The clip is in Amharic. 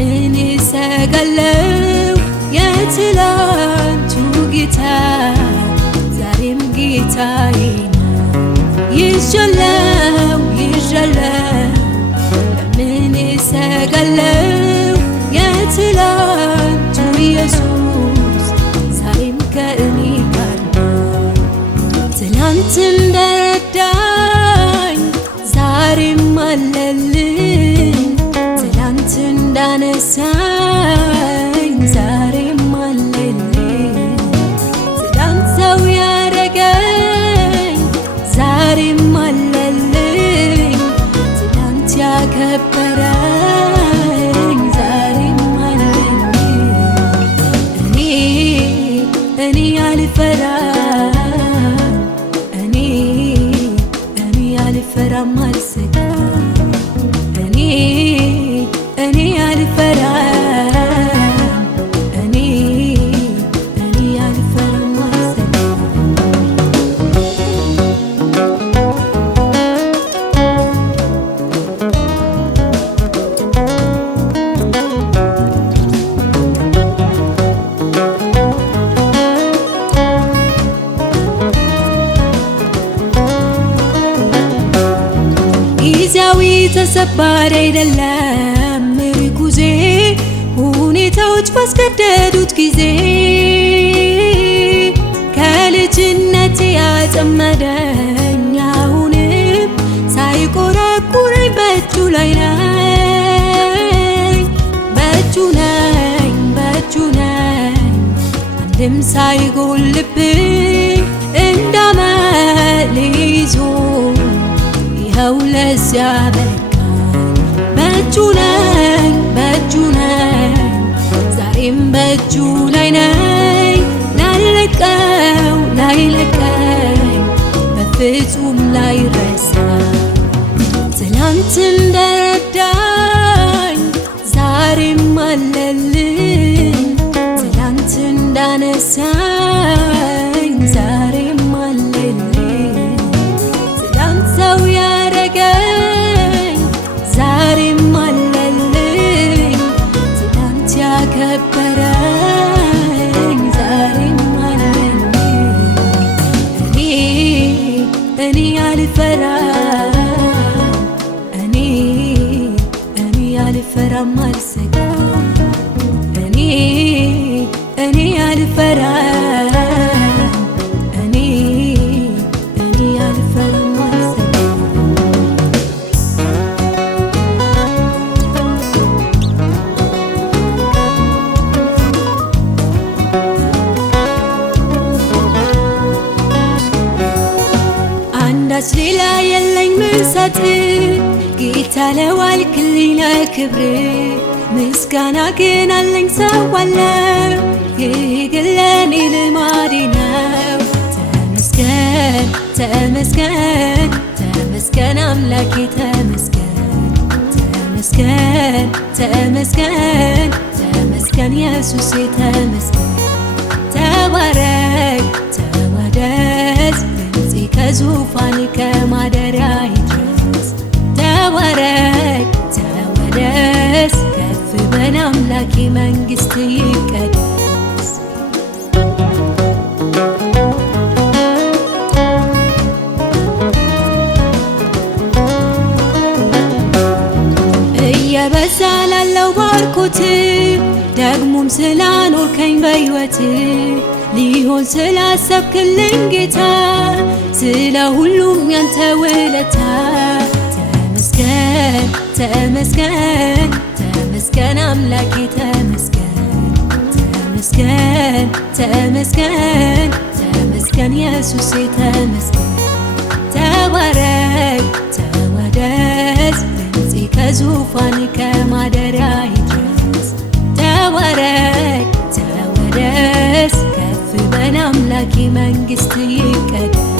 ለምን እሰጋለሁ የትላንቱ ጌታ ዛሬም ጌታዬ ነው። ይዣለሁ ለምን እሰጋለሁ የትላንቱ ኢየሱስ ዛሬም ከእኔ ጋር ነው። ትናንት እንደረዳኝ ዛሬም አለልኝ፣ ትናንት እንዳነሳኝ ዛሬም አለልኝ፣ ትናንት ሰው ያረገኝ ዛሬም አለልኝ፣ ትናንት ያከበረኝ ዛሬም አለልኝ። እኔ አልፈራም፣ እኔ አልፈራም አልሰጋም፣ እኔ አልፈራም፣ እኔ አልፈራም አልሰጋም። ጊዜያዊ ተሰባሪ አይደለም ምርኩዜ፣ ሁኔታዎች ባስገደዱት ጊዜ ከልጅነቴ ያጠመደኝ አሁንም ሳይቆረቁረኝ በእጁ ላይ ነኝ፣ በእጁ ነኝ፣ አንድም ሳይጎልብኝ እንዳመል ይዞ ይኸው ለዚያ በቃኝ። በእጁ ነኝ፣ ዛሬም በእጁ ላይ ነኝ፣ ላይለቀኝ በፍጹም ላይረሳኝ። ትናንት እንደረዳኝ ዛሬም አለልኝ፣ ትናንት እንዳነሳኝ ዛሬም አለልኝ፣ ትናንት ሰው ያረገኝ ዛሬም አለልኝ፣ ትናንት ያከበረኝ ዛሬም አለልኝ። እኔ አልፈራም፣ እኔ አልፈራም አልሰጋም፣ እኔ አልፈራም፣ እኔ አልፈራም አልሰጋም። አንዳች ሌላ የለኝ ምሰጥ ጌታ ለዋልክልኝ ለክብር፣ ምስጋና ግን አለኝ ሰዋለሁ፣ ይህ ግን ለኔ ልማዴ ነው። ተመስገን አምላኬ ተመስገን ኢየሱሴ ተመስገን። ተባረክ ተወደስ ድምፄ ከዙፋን ከማደሪያ ይድረስ። ተባረክ ተወደስ ከፍ በል አምላኬ መንግሥት ይቀደስ። እየበዛ ላለው ባርኮት ደግሞም ስላኖርከኝ በሕይወት ሊሆን ስላሰብክልኝ ጌታ ስለ ሁሉም ያንተ ውለታ ተመስገን አምላኬ ተመስገን ኢየሱሴ ተመስገን። ተባረክ ተወደስ ድምፄ ከዙፋን ከማደሪያ ይድረስ። ተባረክ ተወደስ ከፍ በል አምላኬ መንግሥት ይቀደስ።